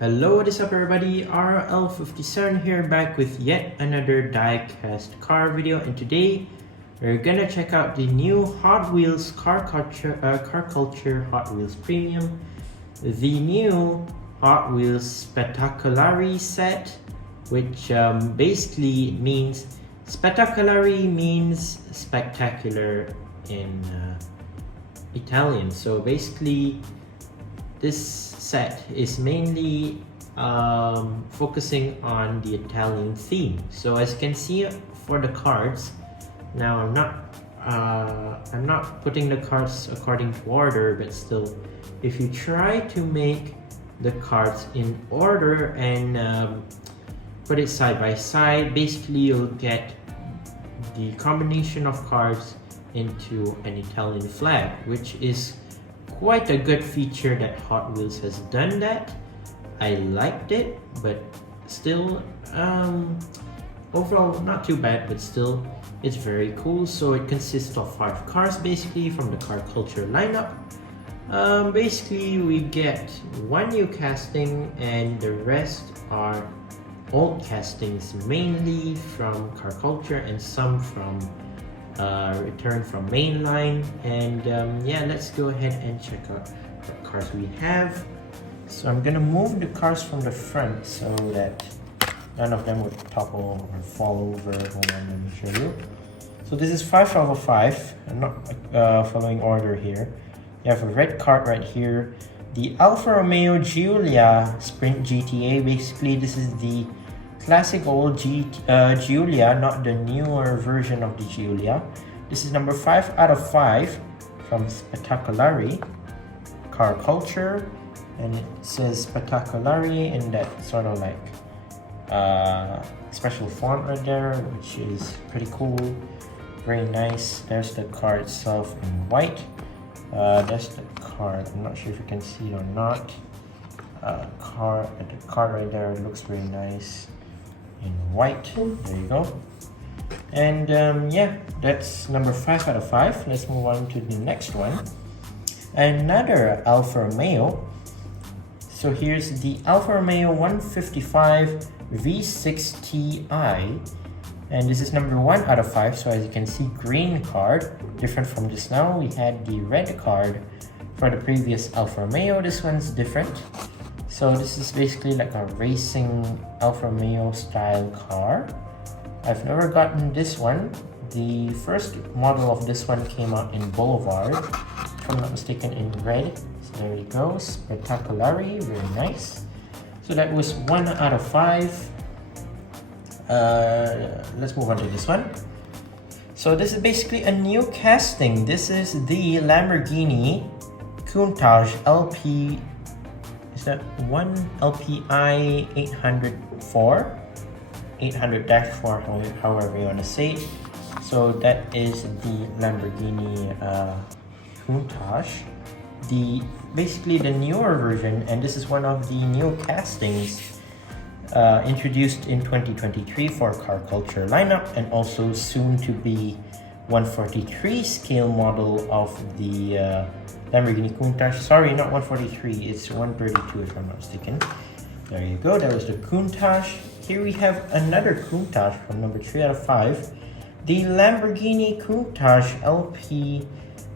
Hello, what is up everybody? RL57 here, back with yet another diecast car video, and today we're gonna check out the new Hot Wheels car culture Hot Wheels Premium, the new Hot Wheels Spettacolare set, which basically means Spettacolare means spectacular in Italian. So basically this set is mainly focusing on the Italian theme. So as you can see for the cards, now I'm not putting the cards according to order, but still, if you try to make the cards in order and put it side by side, basically you'll get the combination of cards into an Italian flag, which is quite a good feature that Hot Wheels has done that. I liked it, but still overall not too bad, but still it's very cool. So it consists of 5 cars basically from the car culture lineup. Basically we get 1 new casting and the rest are old castings, mainly from car culture and some from return from mainline. And yeah, let's go ahead and check out what cars we have. So I'm gonna move the cars from the front so that none of them would topple or fall over. Hold on, let me show you. So this is 5 out of 5. I'm not following order here. You have a red card right here, the Alfa Romeo Giulia Sprint GTA. Basically this is the classic old Giulia, not the newer version of the Giulia. This is number 5 out of 5 from Spettacolare car culture, and it says Spettacolare in that sort of like special font right there, which is pretty cool, very nice. There's the car itself in white. That's the card. I'm not sure if you can see it or not. The card right there looks very nice in white. There you go. And yeah, that's number 5 out of 5. Let's move on to the next one. Another Alfa Romeo. So here's the Alfa Romeo 155 V6 Ti, and this is number 1 out of 5. So as you can see, green card, different from just now. We had the red card for the previous Alfa Romeo. This one's different. So this is basically like a racing Alfa Romeo style car. I've never gotten this one. The first model of this one came out in Boulevard, if I'm not mistaken, in red. So there you go, Spettacolare, very nice. So that was 1 out of 5. Let's move on to this one. So this is basically a new casting. This is the Lamborghini Countach LP. Is that one LPI 800-4, however you want to say it. So that is the Lamborghini Countach, basically the newer version, and this is one of the new castings introduced in 2023 for car culture lineup, and also soon to be 143 scale model of the Lamborghini Countach. Sorry, not 143, it's 132 if I'm not mistaken. There you go, that was the Countach. Here we have another Countach from number 3 out of 5. The Lamborghini Countach LP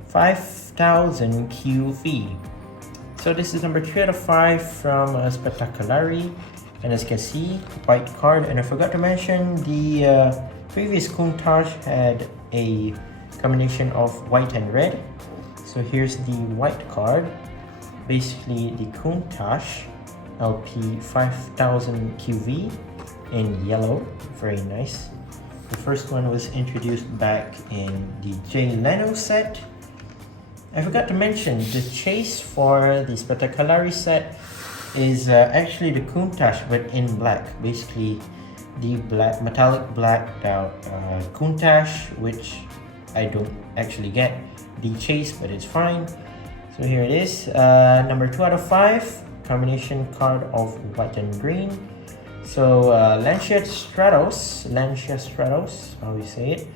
5000 QV. So this is number 3 out of 5 from Spettacolare. And as you can see, white card. And I forgot to mention, the previous Countach had a combination of white and red. So here's the white card, basically the Countach LP 5000 QV in yellow, very nice. The first one was introduced back in the Jay Leno set. I forgot to mention, the chase for the Spettacolare set is actually the Countach but in black, basically the metallic blacked out Countach, which I don't actually get the chase, but it's fine. So here it is, number 2 out of 5, combination card of white and green. So Lancia Stratos, how we say it.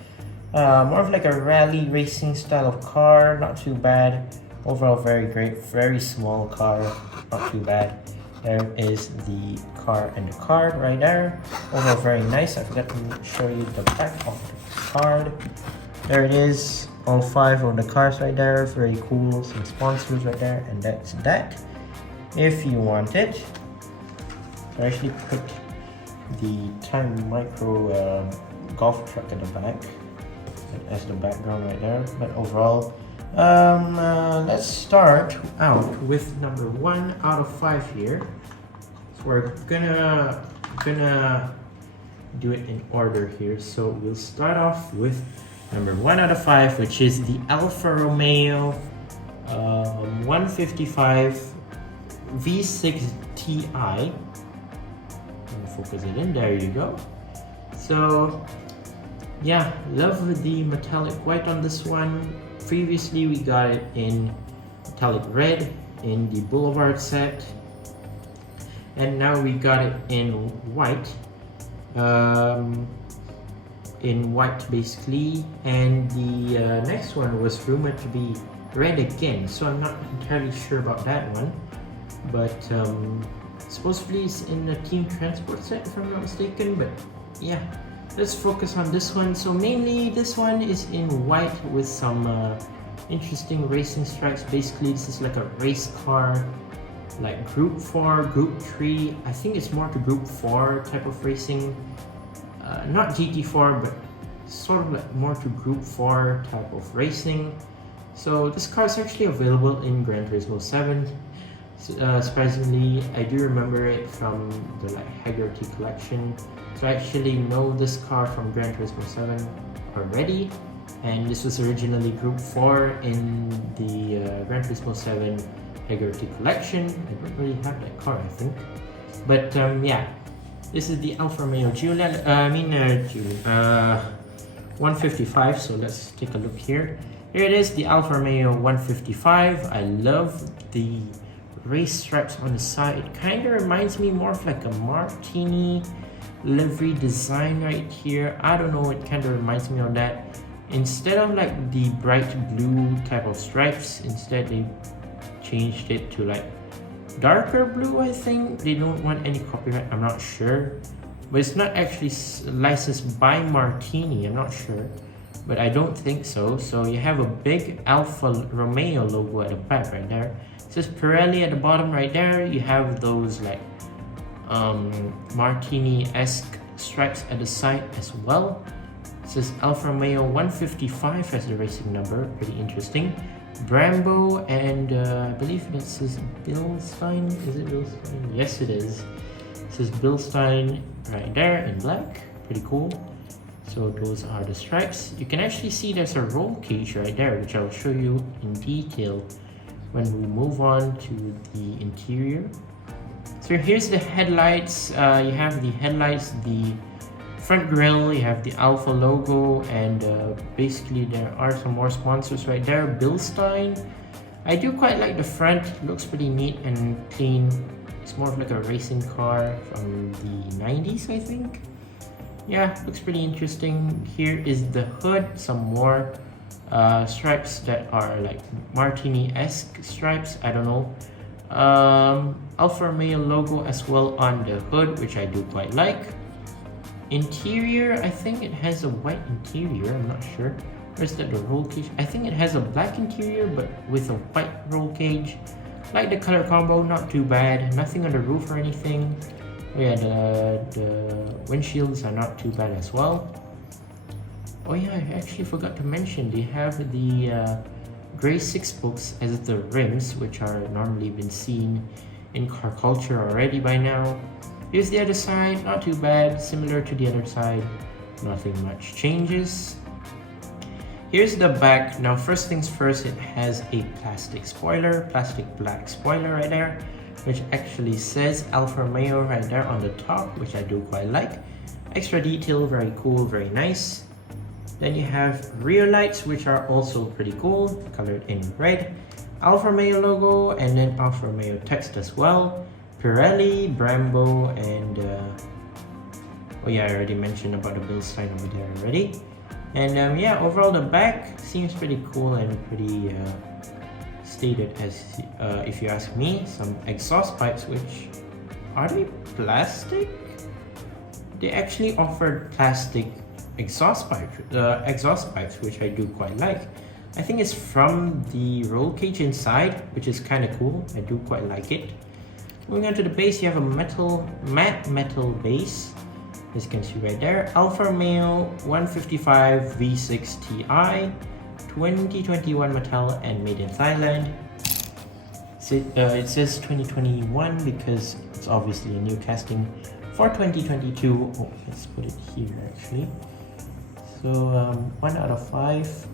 More of like a rally racing style of car, not too bad. Overall very great, very small car, not too bad. There is the car and the card right there. Overall very nice. I forgot to show you the back of the card. There it is, all 5 of the cars right there. Very cool, some sponsors right there, and that's that. If you want it, I actually put the Time Micro golf truck at the back as the background right there. But overall, let's start out with number 1 out of 5 here. So we're gonna do it in order here. So we'll start off with number 1 out of 5, which is the Alfa Romeo 155 V6 Ti. Focus it in, there you go. So yeah, love the metallic white on this one. Previously we got it in metallic red in the Boulevard set, and now we got it in white. In white basically, and the next one was rumored to be red again, so I'm not entirely sure about that one, but supposedly it's in the Team Transport set if I'm not mistaken. But yeah, let's focus on this one. So mainly this one is in white with some interesting racing stripes. Basically this is like a race car, like Group 4, Group 3. I think it's more to Group 4 type of racing. Not GT4, but sort of like more to Group 4 type of racing. So this car is actually available in Gran Turismo 7. Surprisingly, I do remember it from the Haggerty collection. So I actually know this car from Gran Turismo 7 already. And this was originally Group 4 in the Gran Turismo 7 Haggerty collection. I don't really have that car, I think. But yeah. This is the Alfa Romeo 155, so let's take a look here. Here it is, the Alfa Romeo 155. I love the race stripes on the side. It kind of reminds me more of like a Martini livery design right here. I don't know, it kind of reminds me of that. Instead of like the bright blue type of stripes, instead they changed it to like darker blue. I think they don't want any copyright, I'm not sure, but it's not actually licensed by Martini, I'm not sure, but I don't think so. So you have a big Alfa Romeo logo at the back right there. It says Pirelli at the bottom right there. You have those like Martini-esque stripes at the side as well. It says Alfa Romeo 155 as the racing number, pretty interesting. Brembo, and I believe that says Bilstein. Is it Bilstein? Yes, it is. It says Bilstein right there in black. Pretty cool. So those are the stripes. You can actually see there's a roll cage right there, which I'll show you in detail when we move on to the interior. So here's the headlights. You have the headlights, the front grille, you have the Alfa logo, and basically there are some more sponsors right there. Bilstein. I do quite like the front, looks pretty neat and clean. It's more of like a racing car from the 90s, I think. Yeah, looks pretty interesting. Here is the hood, some more stripes that are like Martini-esque stripes, I don't know. Alfa Romeo logo as well on the hood, which I do quite like. Interior, I think it has a white interior, I'm not sure. Or is that the roll cage? I think it has a black interior but with a white roll cage. Like the color combo, not too bad. Nothing on the roof or anything. Oh yeah, the windshields are not too bad as well. Oh yeah, I actually forgot to mention, they have the gray 6-spokes as the rims, which are normally been seen in car culture already by now. Here's the other side, not too bad, similar to the other side, nothing much changes. Here's the back. Now first things first, it has a plastic spoiler, plastic black spoiler right there, which actually says Alfa Romeo right there on the top, which I do quite like. Extra detail, very cool, very nice. Then you have rear lights, which are also pretty cool, colored in red. Alfa Romeo logo, and then Alfa Romeo text as well. Pirelli, Brembo, and oh yeah, I already mentioned about the Bilstein over there already. And yeah, overall the back seems pretty cool and pretty stated, as if you ask me. Some exhaust pipes, which are they plastic? They actually offered plastic exhaust pipes, which I do quite like. I think it's from the roll cage inside, which is kind of cool. I do quite like it. Moving on to the base, you have a matte metal base, as you can see right there. Alfa Romeo 155 V6 Ti, 2021 model and made in Thailand. It says 2021 because it's obviously a new casting for 2022. Oh, let's put it here actually. So 1 out of 5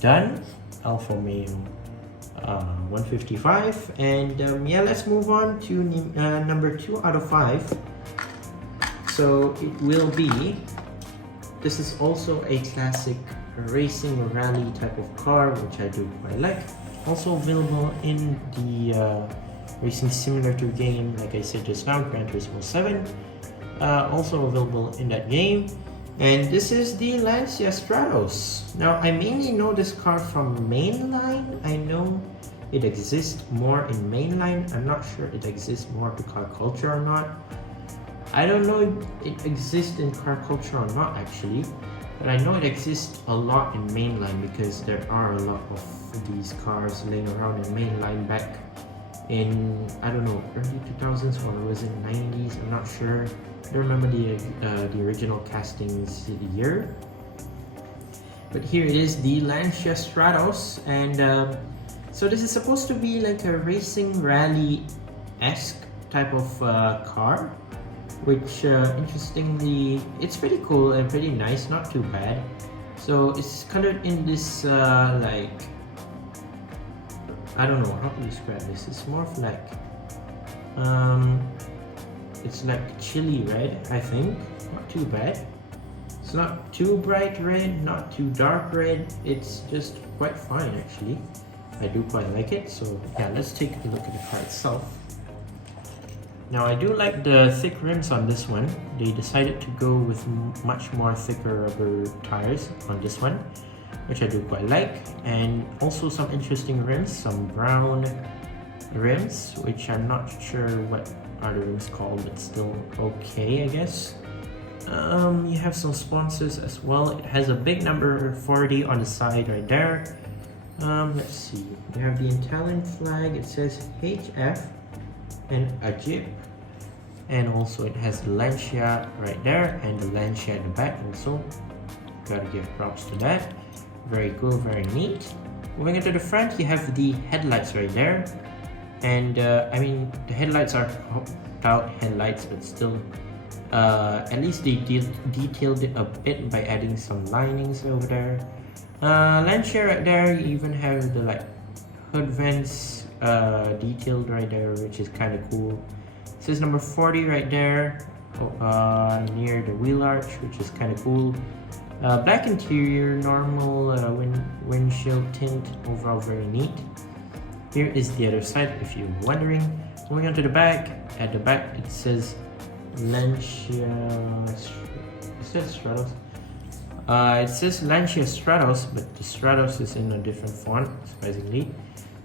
done. Alfa Romeo 155, and yeah, let's move on to number 2 out of 5. So it will be, this is also a classic racing rally type of car, which I do quite like. Also available in the racing simulator game, like I said just now, Gran Turismo 7. Also available in that game. And this is the Lancia Stratos. Now, I mainly know this car from mainline. I know it exists more in mainline. I'm not sure it exists more to car culture or not. I don't know if it exists in car culture or not actually, but I know it exists a lot in mainline because there are a lot of these cars laying around in mainline back in, I don't know, early 2000s or was it 90s? I'm not sure. I don't remember the original castings year. But here it is, the Lancia Stratos, and so this is supposed to be like a racing rally-esque type of car, which interestingly, it's pretty cool and pretty nice, not too bad. So it's colored in this like, I don't know how to describe this. It's more of like it's like chili red, I think. Not too bad. It's not too bright red, not too dark red. It's just quite fine actually. I do quite like it. So yeah, let's take a look at the car itself. Now I do like the thick rims on this one. They decided to go with much more thicker rubber tires on this one, which I do quite like. And also some interesting rims, some brown rims, which I'm not sure what are the rims called, but still okay, I guess. You have some sponsors as well. It has a big number 40 on the side right there. Let's see. You have the Italian flag. It says HF and a Jeep. And also it has the Lancia right there and the Lancia in the back also. Gotta give props to that. Very cool, very neat. Moving into the front, you have the headlights right there. And I mean, the headlights are out headlights, but still, at least they detailed it a bit by adding some linings over there. Lancia right there, you even have the like hood vents detailed right there, which is kind of cool. It says number 40 right there, near the wheel arch, which is kind of cool. Black interior, normal windshield tint, overall very neat. Here is the other side if you're wondering. Moving on to the back, at the back it says Lancia, is that Stratos? It says Lancia Stratos, but the Stratos is in a different font, surprisingly.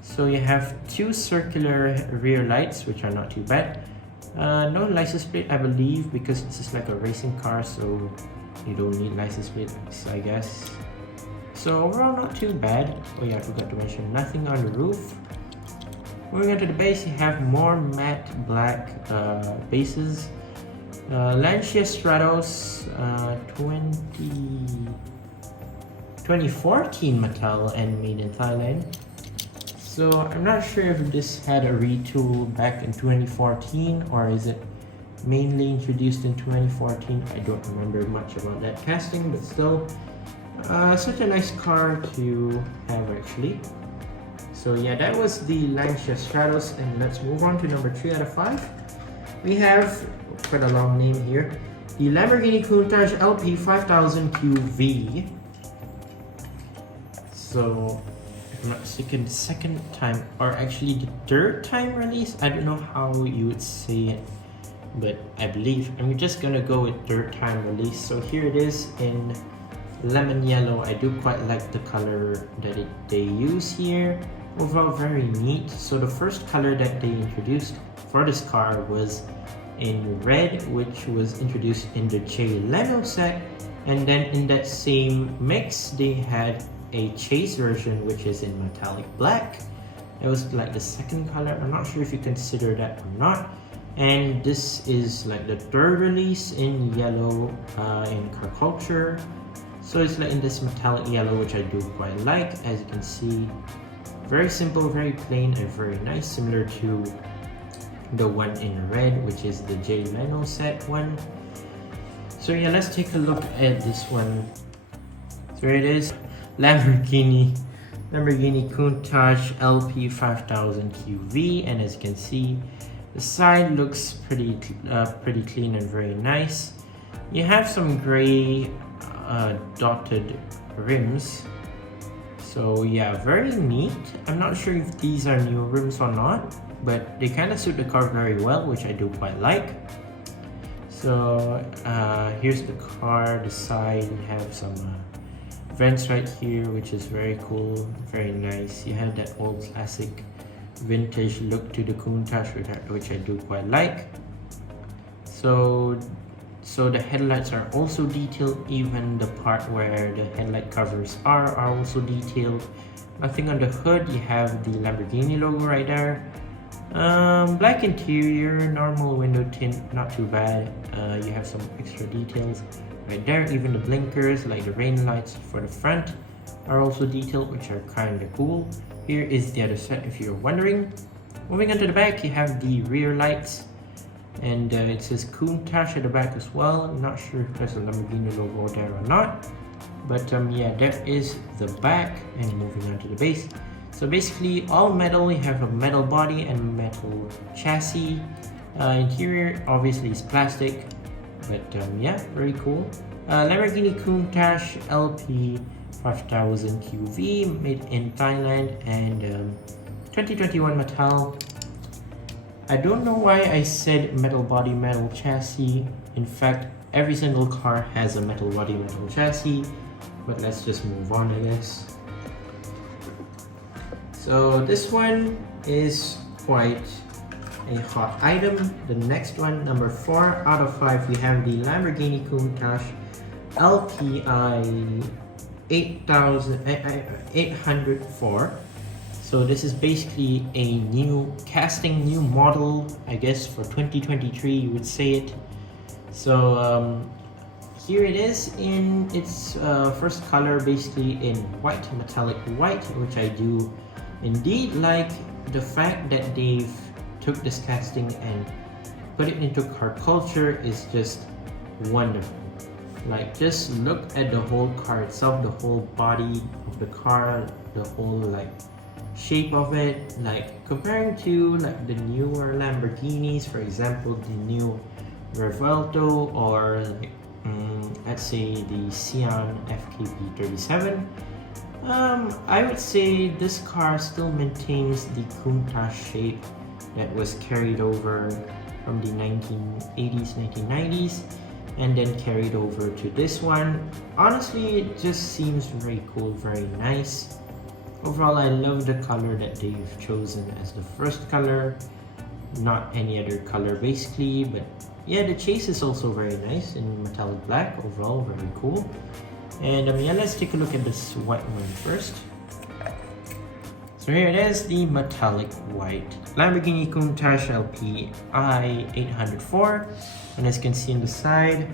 So you have 2 circular rear lights, which are not too bad. No license plate, I believe, because this is like a racing car, so you don't need license plates, I guess. So overall, not too bad. Oh yeah, I forgot to mention, nothing on the roof. Moving on to the base, you have more matte black bases. Lancia Stratos 2014 model and made in Thailand. So I'm not sure if this had a retool back in 2014 or is it mainly introduced in 2014. I don't remember much about that casting, but still such a nice car to have actually. So yeah, that was the Lancia Stratos, and let's move on to number 3 out of 5. We have quite a long name here, the Lamborghini Countach LP 5000 QV. So if I'm not mistaken, the second time, or actually the third time release, I don't know how you would say it, but I believe I'm just gonna go with third time release. So here it is in lemon yellow. I do quite like the color that they use here. Overall very neat. So the first color that they introduced for this car was in red, which was introduced in the Jay Leno set, and then in that same mix they had a chase version which is in metallic black. It was like the second color. I'm not sure if you consider that or not. And this is like the third release in yellow in car culture. So it's like in this metallic yellow, which I do quite like. As you can see, very simple, very plain, and very nice, similar to the one in red, which is the Jay Leno set one. So yeah, let's take a look at this one. So here it is, Lamborghini Countach LP 5000 QV, and as you can see, the side looks pretty clean and very nice. You have some gray dotted rims. So yeah, very neat. I'm not sure if these are new rims or not, but they kind of suit the car very well, which I do quite like. So here's the car, the side. You have some vents right here, which is very cool, very nice. You have that old classic vintage look to the Countach, which I do quite like. So the headlights are also detailed. Even the part where the headlight covers are also detailed. Nothing on the hood. You have the Lamborghini logo right there. Black interior, normal window tint, not too bad. You have some extra details right there. Even the blinkers, like the rain lights for the front, are also detailed, which are kind of cool. Here is the other set if you're wondering. Moving on to the back, you have the rear lights, and it says Countach at the back as well. I'm not sure if there's a Lamborghini logo there or not, but yeah, there is the back. And moving on to the base, so basically all metal. You have a metal body and metal chassis. Interior obviously is plastic, but yeah, very cool. Lamborghini Countach LP 5000 QV, made in Thailand, and 2021 metal. I don't know why I said metal body, metal chassis. In fact, every single car has a metal body, metal chassis, but let's just move on, I guess. So this one is quite a hot item. The next one, number 4 out of 5, we have the Lamborghini Countach LPI 804. So this is basically a new casting, new model, I guess for 2023 you would say it. So here it is in its first color, basically in white, metallic white, which I do indeed like. The fact that they've took this casting and put it into car culture is just wonderful. Like, just look at the whole car itself, the whole body of the car, the whole like shape of it. Like, comparing to like the newer Lamborghinis, for example, the new Revuelto, or like, let's say the Sian FKP37. I would say this car still maintains the Countach shape that was carried over from the 1980s, 1990s, and then carried over to this one. Honestly, it just seems very cool, very nice. Overall, I love the color that they've chosen as the first color, not any other color basically. But yeah, the chase is also very nice in metallic black. Overall, very cool. And yeah, let's take a look at this white one first. So here it is, the metallic white Lamborghini Countach LP I804, and as you can see on the side,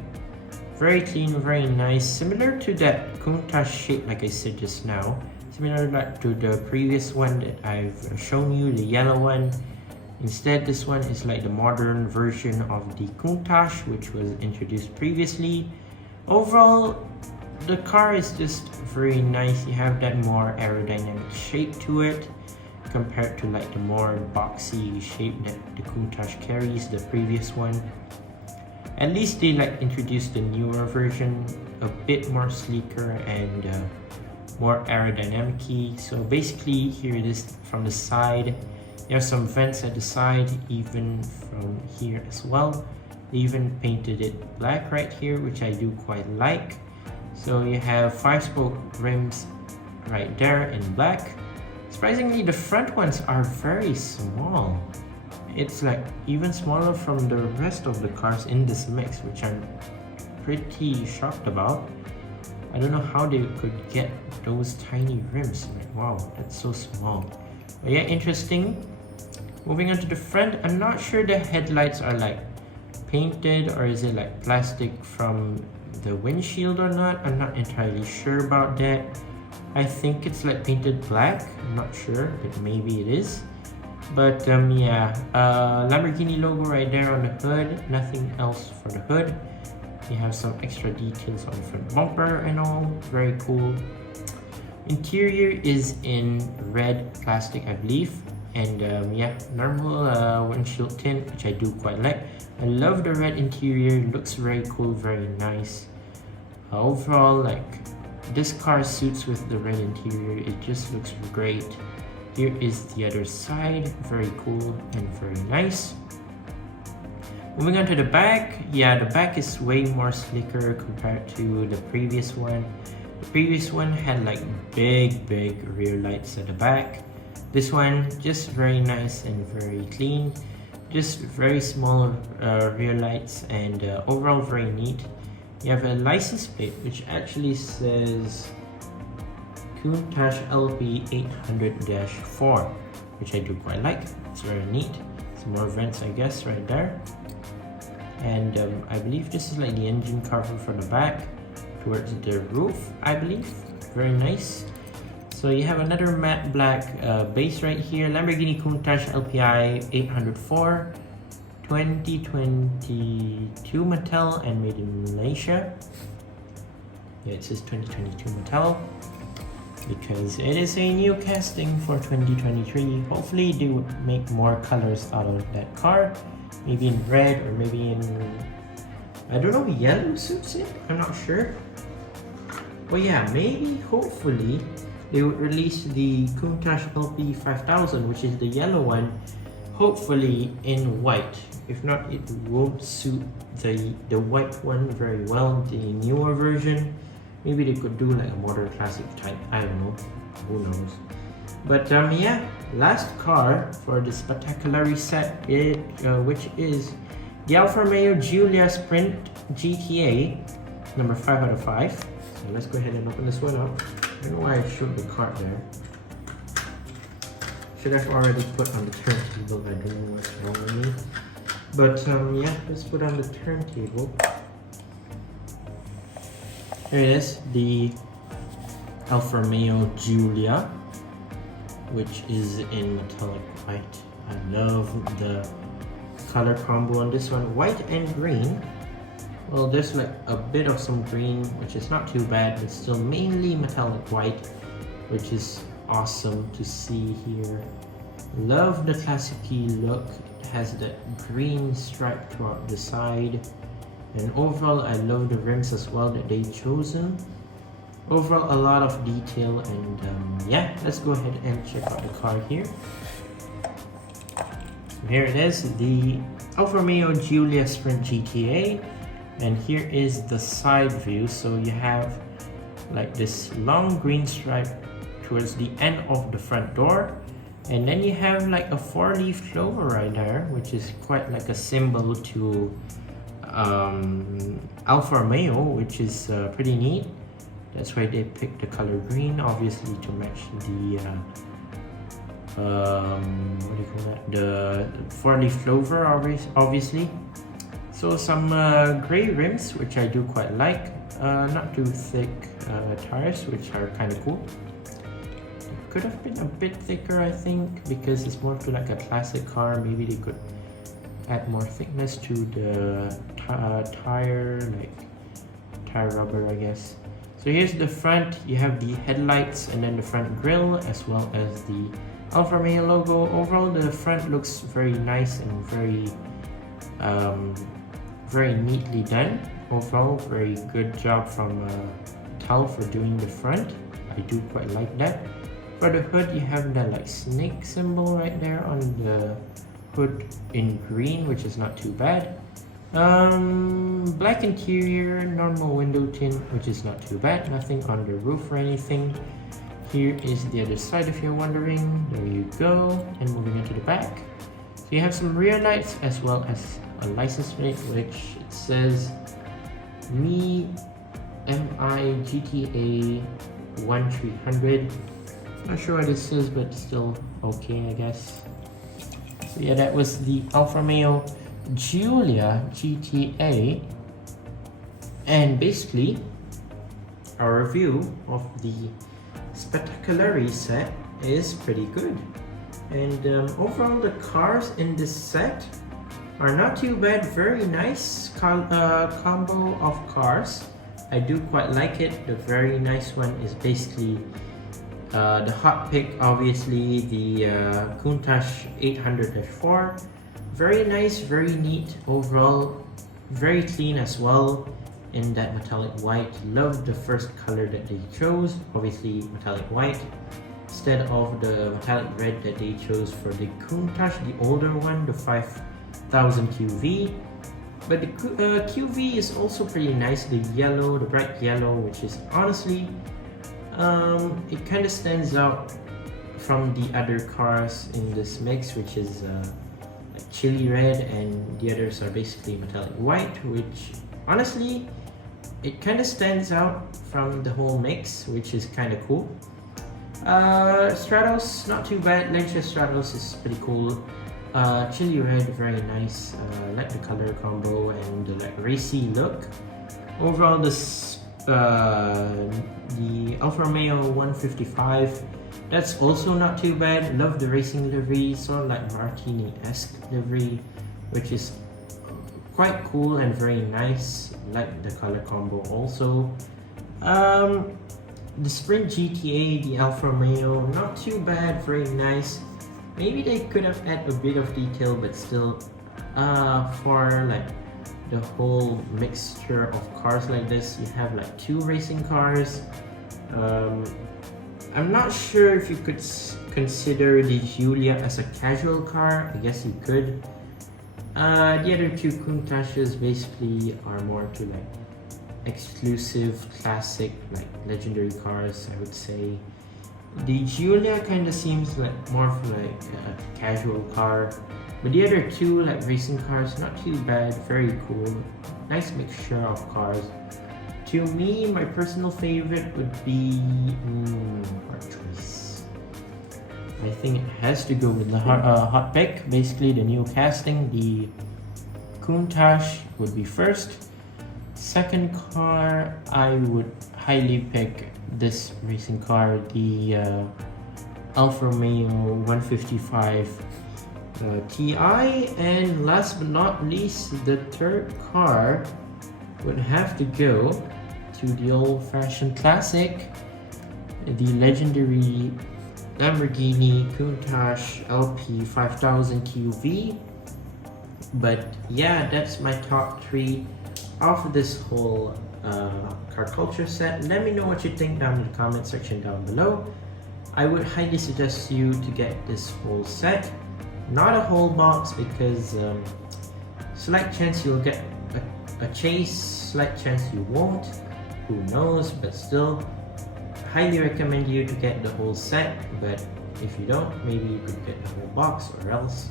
very clean, very nice, similar to that Countach shape like I said just now, similar to the previous one that I've shown you, the yellow one. Instead, this one is like the modern version of the Countach, which was introduced previously. Overall, the car is just very nice. You have that more aerodynamic shape to it compared to like the more boxy shape that the Countach carries, the previous one. At least they like introduced the newer version, a bit more sleeker and more aerodynamic-y. So basically, here it is from the side. There are some vents at the side, even from here as well. They even painted it black right here, which I do quite like. So you have 5-spoke rims right there in black. Surprisingly, the front ones are very small. it's like even smaller from the rest of the cars in this mix, which I'm pretty shocked about. I don't know how they could get those tiny rims. Like, wow, that's so small. But yeah, interesting. Moving on to the front, I'm not sure the headlights are like painted or is it like plastic from the windshield or not. I'm not entirely sure about that. I think it's like painted black. I'm not sure, but maybe it is. But yeah, Lamborghini logo right there on the hood. Nothing else for the hood. You have some extra details on the front bumper and all. Very cool. Interior is in red plastic, I believe. And yeah, normal windshield tint, which I do quite like. I love the red interior. Looks very cool, very nice. Overall, like, this car suits with the red interior. It just looks great. Here is the other side. Very cool and very nice. Moving on to the back. Yeah, the back is way more slicker compared to the previous one. The previous one had like big rear lights at the back. This one just very nice and very clean. Just very small rear lights and overall very neat. You have a license plate which actually says Countach LP 800-4, which I do quite like. It's very neat. Some more vents, I guess, right there. And I believe this is like the engine cover for the back towards the roof, I believe. Very nice. So you have another matte black base right here. Lamborghini Countach LPI 804, 2022 Mattel and made in Malaysia. Yeah, it says 2022 Mattel because it is a new casting for 2023. Hopefully they would make more colors out of that car. Maybe in red or maybe in, I don't know, yellow suits it? I'm not sure. But yeah, maybe, hopefully, they would release the Countach LP 5000, which is the yellow one, hopefully in white. If not, it won't suit the white one very well, the newer version. Maybe they could do like a modern classic type, I don't know, who knows. But yeah, last car for the Spettacolare set, which is the Alfa Romeo Giulia Sprint GTA, number 5 out of 5. So let's go ahead and open this one up. I don't know why I showed the card there. Should have already put on the turntable. I don't know what's wrong with me. But yeah, let's put on the turntable. Here it is, the Alfa Romeo Giulia, which is in metallic white. I love the color combo on this one, white and green. Well, there's like a bit of some green, which is not too bad, but still mainly metallic white, which is awesome to see here. Love the classic-y look. It has that green stripe throughout the side. And overall, I love the rims as well that they've chosen. Overall, a lot of detail, and yeah, let's go ahead and check out the car here. Here it is, the Alfa Romeo Giulia Sprint GTA. And here is the side view. So you have like this long green stripe towards the end of the front door, and then you have like a 4-leaf clover right there, which is quite like a symbol to Alfa Romeo, which is pretty neat. That's why they picked the color green, obviously to match the what do you call that, the 4-leaf clover, obviously. So some gray rims, which I do quite like. Not too thick tires, which are kind of cool. Could have been a bit thicker, I think, because it's more to like a classic car. Maybe they could add more thickness to the tire rubber, I guess. So here's the front. You have the headlights and then the front grille, as well as the Alfa Romeo logo. Overall, the front looks very nice and very neatly done. Overall, very good job from Tal for doing the front. I do quite like that. For the hood, you have the like snake symbol right there on the hood in green, which is not too bad. Black interior, normal window tint, which is not too bad. Nothing on the roof or anything. Here is the other side if you're wondering. There you go. And moving into the back. So you have some rear lights as well as a license plate, which it says MI GTA 1300. Not sure what this is, but still okay, I guess. So yeah, that was the Alfa Romeo Giulia GTA, and basically our review of the Spettacolare set is pretty good. And overall, the cars in this set are not too bad. Very nice combo of cars. I do quite like it. The very nice one is basically the hot pick, obviously the Countach 800-4. Very nice, very neat overall, very clean as well in that metallic white. Love the first color that they chose, obviously metallic white, instead of the metallic red that they chose for the Countach, the older one, the 5000 QV. But the QV is also pretty nice, the yellow, the bright yellow, which is honestly, it kind of stands out from the other cars in this mix, which is like chili red, and the others are basically metallic white, which honestly, it kind of stands out from the whole mix, which is kind of cool. Stratos, not too bad. Lancia Stratos is pretty cool. Chili red, very nice. Like the color combo and the like racy look. Overall, this the Alfa Romeo 155, that's also not too bad. Love the racing livery, sort of like Martini-esque livery, which is quite cool and very nice. Like the color combo also. The Sprint GTA, the Alfa Romeo, not too bad, very nice. Maybe they could have added a bit of detail, but still, for like the whole mixture of cars like this, you have like two racing cars. I'm not sure if you could consider the Giulia as a casual car. I guess you could. The other two Countaches basically are more to like exclusive, classic, like legendary cars, I would say. The Giulia kind of seems like more of like a casual car, but the other two like racing cars, not too bad, very cool, nice mixture of cars. To me, my personal favorite would be hard choice. I think it has to go with the hot pick, basically the new casting. The Countach would be first. Second car, I would highly pick this racing car, the Alfa Romeo 155 Ti, and last but not least, the third car would have to go to the old-fashioned classic, the legendary Lamborghini Countach LP 5000 QV. But yeah, that's my top 3 of this whole car culture set. Let me know what you think down in the comment section down below. I would highly suggest you to get this whole set, not a whole box, because slight chance you'll get a chase, slight chance you won't, who knows, but still highly recommend you to get the whole set. But if you don't, maybe you could get the whole box, or else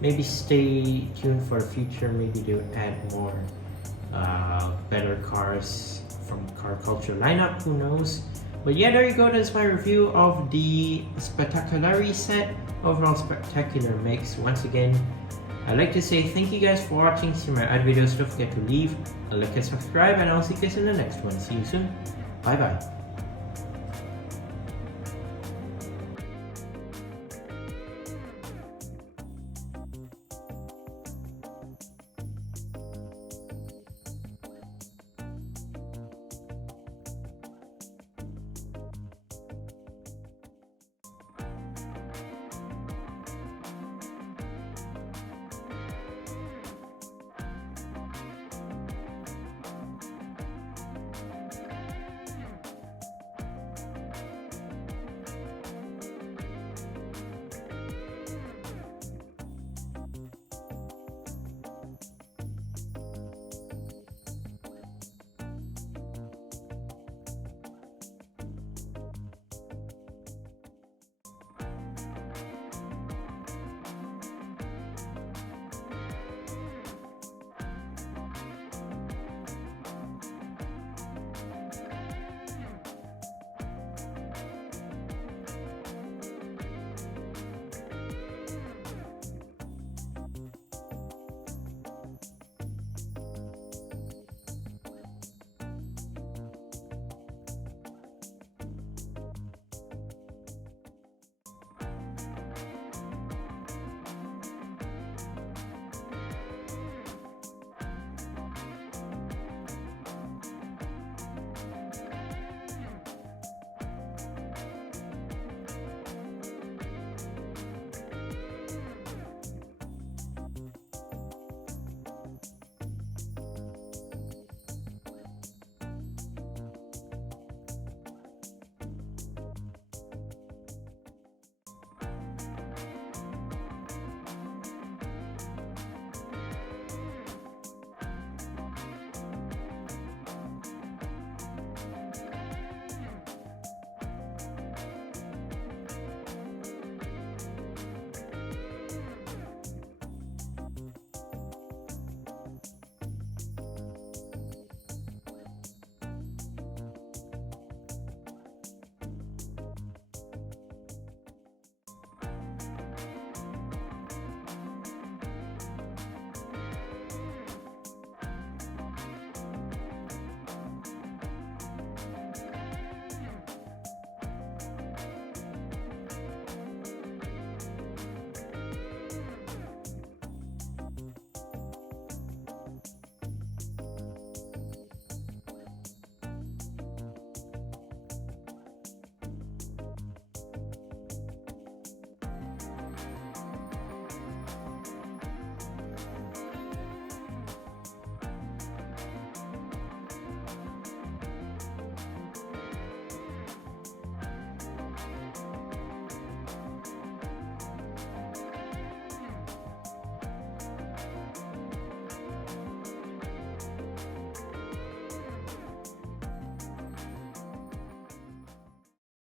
maybe stay tuned for the future. Maybe they'll add more better cars from car culture lineup, who knows. But yeah, there you go. That's my review of the Spettacolare set. Overall spectacular mix. Once again, I'd like to say thank you guys for watching. See my other videos. Don't forget to leave a like and subscribe, and I'll see you guys in the next one. See you soon. Bye bye.